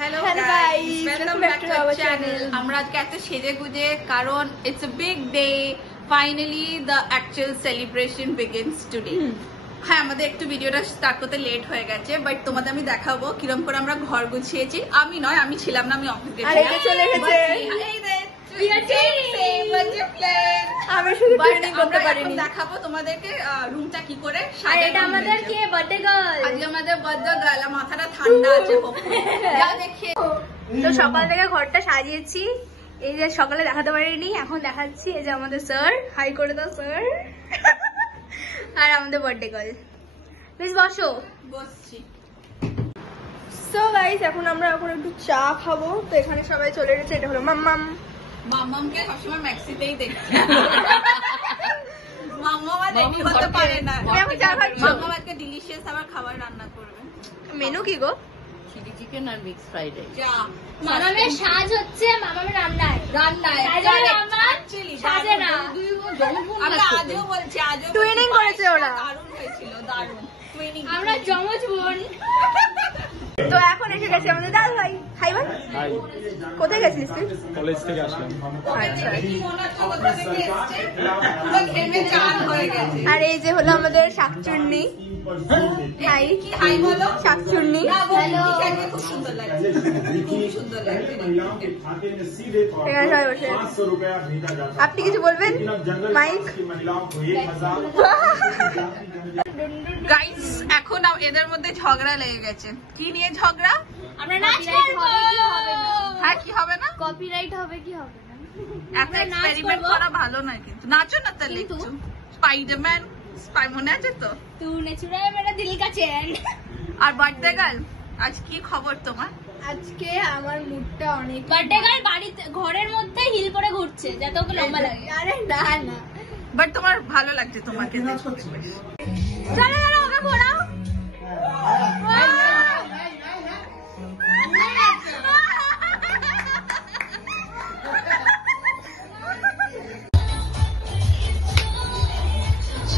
Hello guys, welcome back to our channel. আমরা আজকে একটা সেজে গুজে কারণ it's a big day. Finally the actual celebration begins today. হ্যাঁ, আমাদের একটু ভিডিওটা স্টার্ট করতে লেট হয়ে গেছে, বাট তোমাদের আমি দেখাবো কিরকম করে আমরা ঘর গুছিয়েছি। আমি নয়, আমি ছিলাম না, আমি অফিস গেছিলাম। আর এটা চলে গেছে। আমি শুধু ট্রেনিং করতে পারিনি। দেখাবো তোমাদেরকে রুমটা কি করে আর এটা আমাদের কে বার্থডে গার্ল। আজকে আমাদের বার্থডে গার্ল, মাথাটা ঠান্ডা আছে। যা দেখে তো সকাল থেকে ঘরটা সাজিয়েছি। এই যে সকালে দেখাতে পারিনি, এখন দেখাচ্ছি। এই যে আমাদের স্যার, হাই করে দাও স্যার। আর আমাদের বার্থডে গার্ল। প্লিজ বসো। বসছি। সো গাইস, এখন আমরা একটু চা খাবো। তো এখানে সবাই চলে গেছে। এটা হলো মাম্মাম। মাম্মামকে সবসময় ম্যাক্সিতেই দেখি। মাম্মাম আর রেডি হতে পারে না। এখন চা খাচ্ছি। মাম্মাম আজকে ডিলিশিয়াস আবার খাবার রান্না করবে। মেনু কি গো? চিলি চিকেন আর মিক্স ফ্রাইড রাইস। যা মামামের সাজ হচ্ছে মামামের রান্নায়। সাজে না। আমরা আজও বলছি, আজও টুইনিং করেছে ওরা। দারুণ হয়েছিল, দারুণ টুইনিং। আমরা জমজ বোন। তো এখন এসে গেছে আমাদের দাদু ভাই। হাই বোন। হাই, কোথায় গেছিস তুই? কলেজ থেকে আসলাম। আচ্ছা। কি মনে হচ্ছে কোথা থেকে এসেছে? পুরো ঘেমে চান হয়ে গেছে। আর এই যে হলো আমাদের শাকচুন্নি। হাই। কি হাই বলো? শাকচুন্নি। হ্যালো। খুব সুন্দর লাগছে, খুব সুন্দর লাগছে। এখানে সবাই বসে আছে। আপনি কিছু বলবেন? মাইক। গাইস, এখন এদের মধ্যে ঝগড়া লেগে গেছে। কি নিয়ে ঝগড়া? আমরা নাচ করব। হ্যাঁ, কি হবে না? কপিরাইট হবে কি হবে না? একটা এক্সপেরিমেন্ট করা ভালো নয় কিন্তু। নাচো না তাহলে একটু। স্পাইডারম্যান মনে আছে তো? तूने चुराया मेरा दिल का चैन। আর বার্থডে গার্ল, আজ কি খবর তোমার? আজকে আমার মুডটা অনেক বার্থডে গার্ল বাড়িতে ঘরের মধ্যে হিল পরে ঘুরছে যাতে ওকে লম্বা লাগে। আরে না না, বাট তোমার ভালো লাগছে তোমাকে দেখতে। চলো চলো ওকে ঘোরাও।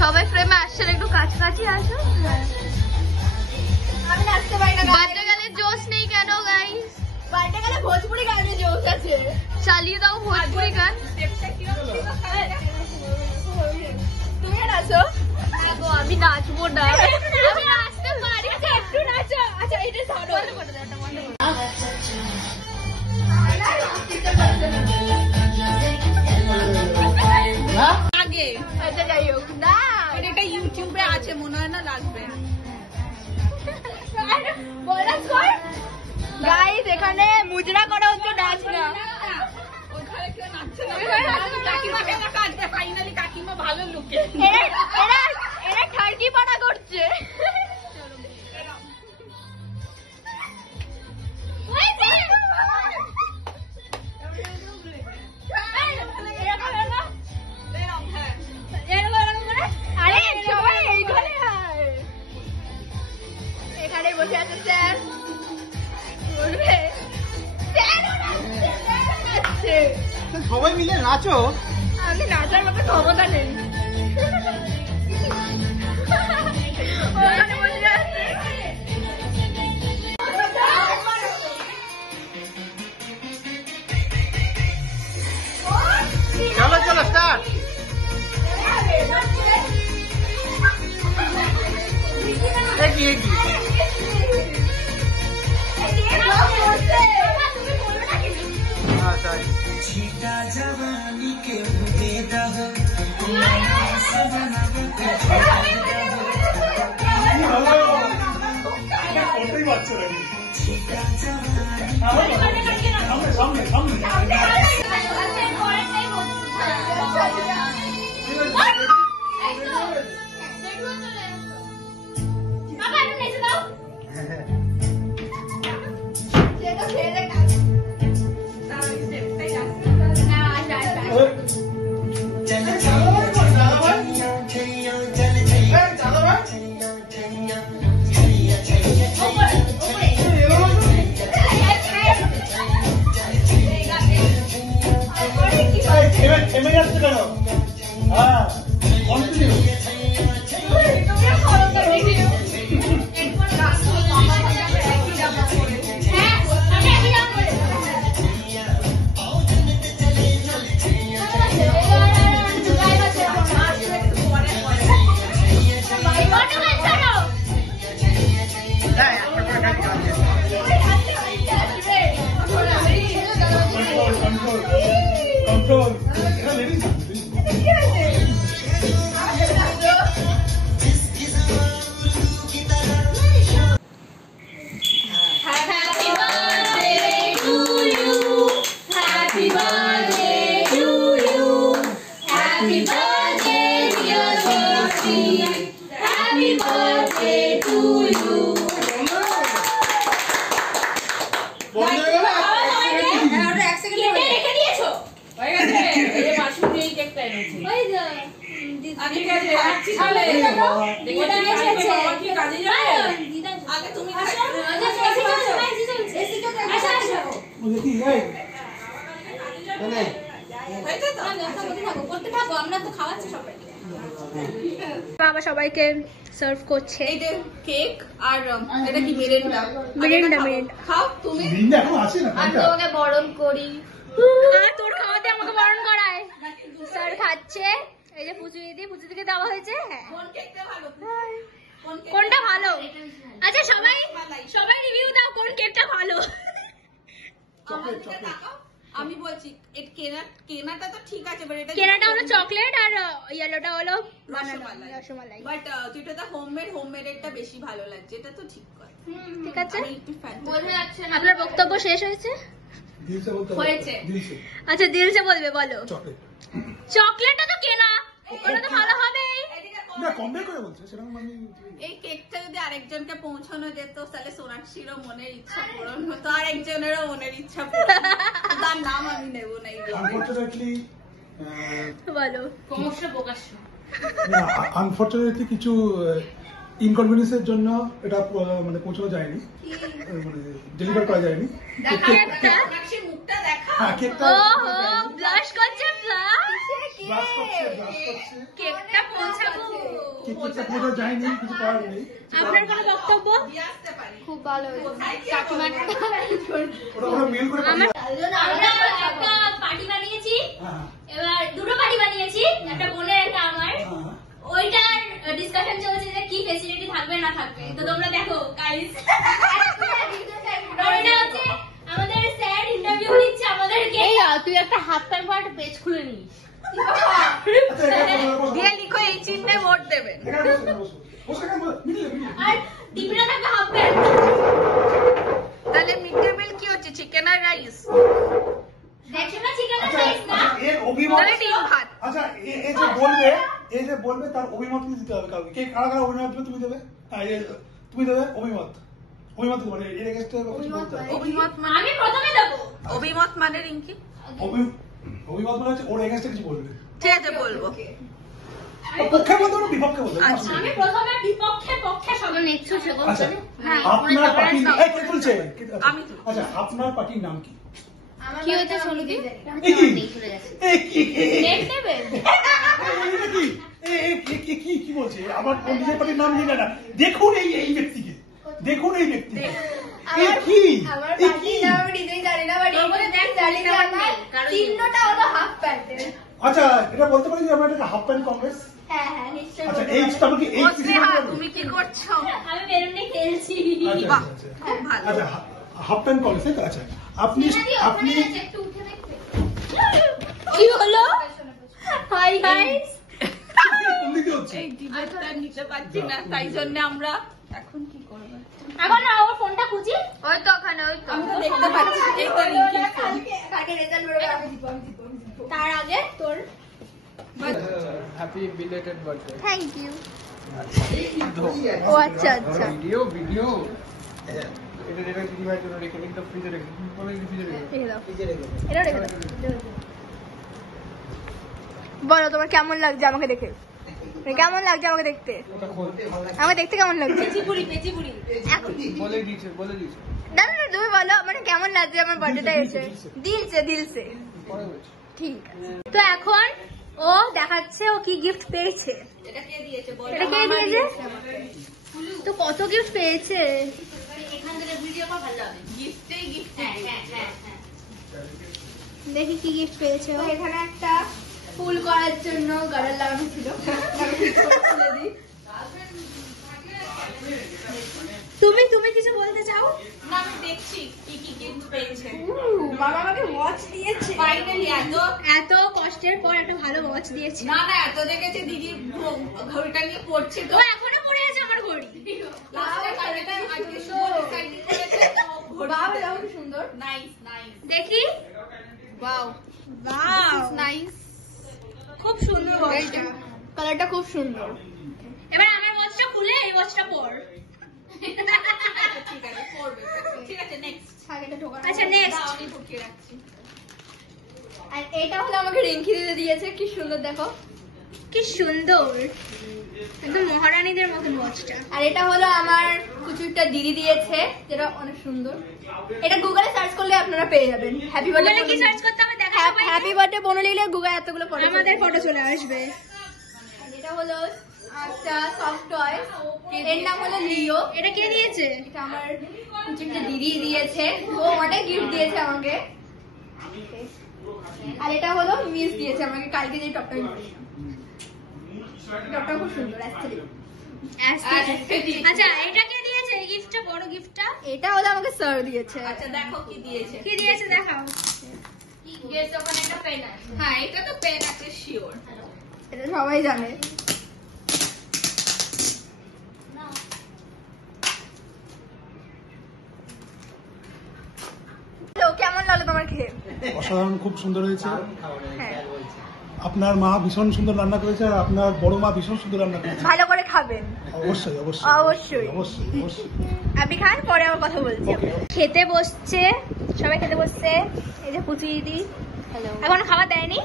সবাই ফ্রেমে আসছেন, একটু কাছাকাছি আসো। আমি নাচতে পারি না। বার্থডে গালে জোশ নেই কেন গাইস? বার্থডে গালে ভোজপুরি গানে জোশ আছে। চালিয়ে দাও ভোজপুরি গান। তুমি নাচো। গো আমি নাচবো না। আমি নাচতে পারি। আচ্ছা একটু নাচো। আচ্ছা এটা ধরো। বন্ধ করে দাও, এটা বন্ধ করে দাও। আগে আচ্ছা যাই হোক না, এটা ইউটিউবে আছে, মনে হয় না লাগবে। গাইস এখানে মুজরা করা হচ্ছে, নাচ না। ওখানে কেউ নাচছে না। কাকিমাকে না কাটবে, ফাইনালি কাকিমা ভালো লুকে। এরা ঠার্কি পানা করছে। আরে সবাই এইখানে আয়। এখানে বসে আছে স্যার। বলবে সবাই মিলে নাচো। আমি নাচার মতো ক্ষমতা নেই। ওখানে বসে আছে। চলো চলো স্টার্ট। একই একই। छीटा जवानी के दे दहो छीटा থেমে যাচ্ছে কেন? হ্যাঁ, কন্টিনিউ। কন্ট্রোল বাবা সবাইকে সার্ভ করছে। এই যে কেক আর এটা কি মেরেন্ডা মেরেন্ডা খাও তুমি। এখন আছে না আমি তোমাকে বরণ করি। আর তোর খাওয়াতে আমাকে বারণ করায়। স্যার খাচ্ছে, এই যে পুজো দিদি, পুজো দিকে দেওয়া হয়েছে। হ্যাঁ, কোন কেকটা ভালো? কোনটা ভালো? আচ্ছা সবাই রিভিউ দাও কোন কেকটা ভালো। আমার দিকে তাকাও। আমি বলছি কেনাটা তো ঠিক আছে, বাট এটা কেনাটা হলো চকলেট আর ইয়েলোটা হলো রসমালাই। বাট যেটা তো হোমমেড এটা বেশি ভালো লাগছে, এটা তো ঠিক কথা। ঠিক আছে, আমি একটু fan। বোঝা যাচ্ছে না। আপনার বক্তব্য শেষ হয়েছে? হয়েছে। আচ্ছা দিলসে বলবে, বলো। চকলেট চকলেটটা তো কেনা, ওটা তো ভালো হবেই। না কমবে করে বলছে সেরকম আমি এই কেকটা যদি আরেকজনকে পৌঁছানো যেত তাহলে সোনাক্ষীরও মনের ইচ্ছা পূরণ হতো, আরেকজনেরও মনের ইচ্ছা পূরণ হতো। তার নাম আমি নেব না। আনফরচুনেটলি বলো। ক্রমশ প্রকাশ্য। আনফরচুনেটলি কিছু ইনকনভিনিয়েন্সের জন্য এটা মানে পৌঁছানো যায়নি, মানে ডেলিভার করা যায়নি। কেকটা সোনাক্ষীর মুখটা দেখা। হ্যাঁ কেকটা ওহো ব্লাশ করছে, ব্লাশ করছে কেকটা পৌঁছাবো। কেকটা পৌঁছানো যায়নি, কিছু করার নেই। আপনার কোনো বক্তব্য? দিয়ে আসতে পারি। খুব ভালো ওরা মেল করে পাঠিয়ে আমরা একটা পার্টি বানিয়েছি, হ্যাঁ এবার দুটো পার্টি বানিয়েছি, একটা বোনের একটা আমার। হ্যাঁ ওইটার ডিসকাশন চলছে যে কি ফেসিলিটি থাকবে না থাকবে, তো তোমরা দেখো গাইস। ওইটা হচ্ছে আমাদের স্যার ইন্টারভিউ নিচ্ছে আমাদেরকে। এই তুই একটা হাফ প্যান্ট পর একটা পেজ খুলে নিস। আচ্ছা এখানে বসো, দিয়ে লিখো এই চিহ্নে ভোট দেবেন। এখানে বসো এখানে বসো মিডিলে আর ডিপিটা থাকবে হাফ প্যান্ট। তাহলে মিড ডে মিল কি হচ্ছে, চিকেন আর রাইস? দেখছো না চিকেন আচ্ছা রাইস না? এর অভিমত তাহলে ডিম ভাত। আচ্ছা এই যে বলবে তার অভিমত কি দিতে হবে কাউকে, কে কারা কারা অভিমত দিবে তুমি দেবে, তুমি দেবে অভিমত দিতে মানে এর এগেইনস্টে কিছু বলতে হবে। অভিমত মানে আমি প্রথমে দেবো। অভিমত মানে রিঙ্কি অভিমত মানে হচ্ছে ওর এগেইনস্টে কিছু বলবে, ঠিক আছে বলবো। পক্ষে বলতে হবে বিপক্ষে বলতে হবে। আচ্ছা। আমি প্রথমে বিপক্ষে পক্ষে সব নেক্সট সে আচ্ছা হ্যাঁ, আপনার পার্টি কে তুলছে? আমি তুলছি। আচ্ছা আপনার পার্টির নাম কি? কি হয়েছে শুনি কি? এই কি? চলে যাচ্ছে। এই কি? নেট দেবে। এটা কি? কি বলছে? আমার নিজের পার্টির নাম নিয়ে না। দেখুন এই ব্যক্তিকে, দেখুন এই ব্যক্তিকে। এই কি? আমার এই পার্টি কি? নাম আমি নিজেই জানি না, বাট এর মধ্যে দেখ জানি না আমার চিহ্নটা হলো হাফ প্যান্টের। আচ্ছা এটা বলতে পারি যে আমরা এটা হাফ প্যান্ট কংগ্রেস। হ্যাঁ নিশ্চয়ই। আচ্ছা এইচটা আমাকে ও এইচ স্নেহা, তুমি কি করছো? আমি বেলুনে খেলছি। বাহ, খুব ভালো। আচ্ছা হাফ প্যান্ট কংগ্রেস তাই তো? আচ্ছা আপনি একটু উঠে দেখতে। কি হলো? Hi guys. কোন দিকে হচ্ছে? এই ডিবেটটা নিতে পারছি না, তাই জন্য আমরা এখন কি করবো? এখন না ওর ফোনটা খুঁজি। ওই তো ওখানে, ওই তো আমি তো দেখতে পাচ্ছি। এই তো রিঙ্কির ফোন। কাকে রেজাল্ট বেরোবে আমি দিব। তার আগে তোর happy belated birthday. Thank you. ও আচ্ছা আচ্ছা। ভিডিও এটা দিদি ভাইয়ের জন্য রেকর্ডিংটা ফ্রিজে রেখে বলে ফ্রিজে রেখে রেখে দাও। এটা রেখে দাও। বলো তোমার কেমন লাগছে আমাকে দেখে? কেমন লাগছে আমাকে দেখতে? ওটা খোল আমাকে দেখতে কেমন লাগছে? এখন বলে দিয়েছে না না তুমি বলো মানে কেমন লাগছে আমার বার্থডেটা এসে? দিলসে পরে বলছি। ঠিক আছে। তো এখন ও দেখাচ্ছে ও কি গিফট পেয়েছে। এটা কে দিয়েছে বল? এটা কে দিয়েছে? তো কত গিফট পেয়েছে? এখান থেকে ভিডিও করা ভালো হবে। গিফটেই গিফট। হ্যাঁ। দেখি কি গিফট পেয়েছে ও। এখানে একটা ফুল করার জন্য গার্ডার লাগানো ছিল। খুলে দিই। তুমি কিছু বলতে চাও? না আমি দেখছি কি কি গিফট পেয়েছে। বাবা আমাকে ওয়াচ দিয়েছে। ফাইনালি এত কষ্টের পর একটা ভালো ওয়াচ দিয়েছে। না এত দেখেছে দিদি ঘড়িটা নিয়ে পড়ছে তো ও এখনো পড়ে আছে আমার ঘড়ি। সুন্দর নাইস দেখি। ওয়াও নাইস খুব সুন্দর ওয়াচটা, কালারটা খুব সুন্দর। এবার আমার ওয়াচটা খুলে এই ওয়াচটা পর। ঠিক আছে পড়বে ঠিক আছে নেক্সট আচ্ছা নেক্সট। আমি ঢুকিয়ে রাখছি। আর এটা হলো আমাকে রিঙ্কি দিতে দিয়েছে। কি সুন্দর দেখো, কি সুন্দর, একদম মহারানীদের মতন ওয়াচটা। আর এটা হলো আমার কুচুরটা দিদি দিয়েছে, যেটা অনেক সুন্দর। এটা গুগলে সার্চ করলে আপনারা পেয়ে যাবেন। হ্যাপি বার্থডে কি সার্চ করতে হবে দেখা যাবে। হ্যাপি বার্থডে বলে নিলে গুগলে এতগুলো ফটো, আমাদের ফটো চলে আসবে। এটা হলো একটা সফট টয়, এর নাম হলো লিও। এটা কে দিয়েছে? এটা আমার কুচুরটা দিদি দিয়েছে। ও অনেক গিফট দিয়েছে আমাকে। আর এটা হলো মিস দিয়েছে আমাকে কালকে যে টপটা দিয়েছে। টপটা খুব সুন্দর অ্যাস্থেটিক। আচ্ছা এটা কে দিয়েছে এই গিফটটা, বড় গিফটটা? এটা হলো আমাকে স্যার দিয়েছে। আচ্ছা দেখো কি দিয়েছে। কি দিয়েছে দেখাও। গেস ওখানে একটা পেন আছে। হ্যাঁ এটা তো পেন আছে শিওর। এটা সবাই জানে। তো কেমন লাগলো তোমার খেয়ে? অসাধারণ, খুব সুন্দর হয়েছে। হ্যাঁ আপনার মা ভীষণ সুন্দর রান্না করেছে আর আপনার বড় মা ভীষণ সুন্দর রান্না করেছে। ভালো করে খাবেন। অবশ্যই অবশ্যই অবশ্যই। অবশ্যই অবশ্যই। আপনি খান, পরে আবার কথা বলছি। খেতে বসছে সবাই, খেতে বসছে। এই যে পুচি দিদি এখন খাবার দেয়নি।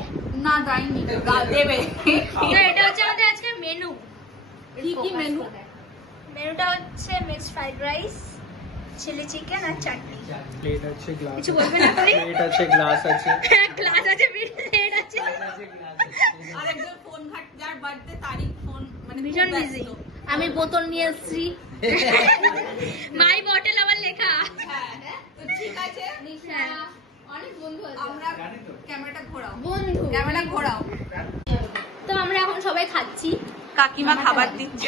না যাইনি দেবে। তো এটা হচ্ছে আমাদের আজকে মেনু। কি মেনু? মেনুটা হচ্ছে mixed fried rice, chilli chicken আর চাটনি। প্লেট আছে, গ্লাস কিছু বলবেন আপনি? প্লেট আছে, গ্লাস আছে, গ্লাস আছে, প্লেট আছে। আর একজন ফোন ঘাট, যার বার্থডে তারিখ ফোন মানে ভীষণ খুব busy। ব্যস্ত। আমি বোতল নিয়ে এসেছি। মাই বটল আমার লেখা। হ্যাঁ তো ঠিক আছে হ্যাঁ। অনেক বন্ধু আছে। আমরা ক্যামেরাটা ঘোরাও, বন্ধু। ক্যামেরা ঘোরাও। তো আমরা এখন সবাই খাচ্ছি। কাকিমা খাবার দিচ্ছে।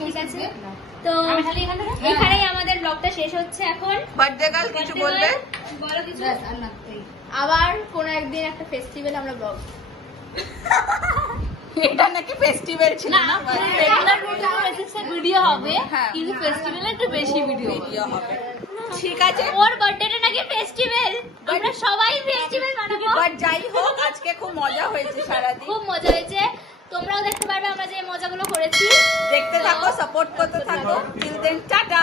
ঠিক আছে, তো এখানেই আমাদের ব্লগটা শেষ হচ্ছে এখন। বার্থডে গার্ল কিছু বলবে? বলো কিছু। আবার কোনো একদিন একটা ফেস্টিভ্যাল আমরা ব্লগ। এটা নাকি ফেস্টিভ্যাল ছিল না, রেগুলার বেসিসে ভিডিও হবে, হ্যাঁ। কিন্তু ফেস্টিভ্যালে একটু বেশি ভিডিও হবে। ঠিক আছে ওর বার্থডেটা নাকি ফেস্টিভ্যাল, আমরা সবাই ফেস্টিভ্যাল বানাবো। বাট যাই হোক আজকে খুব মজা হয়েছে সারাদিন। খুব মজা হয়েছে, তোমরাও দেখতে পারবে আমরা যে মজাগুলো করেছি। দেখতে থাকো, সাপোর্ট করতে থাকো। Till then tata.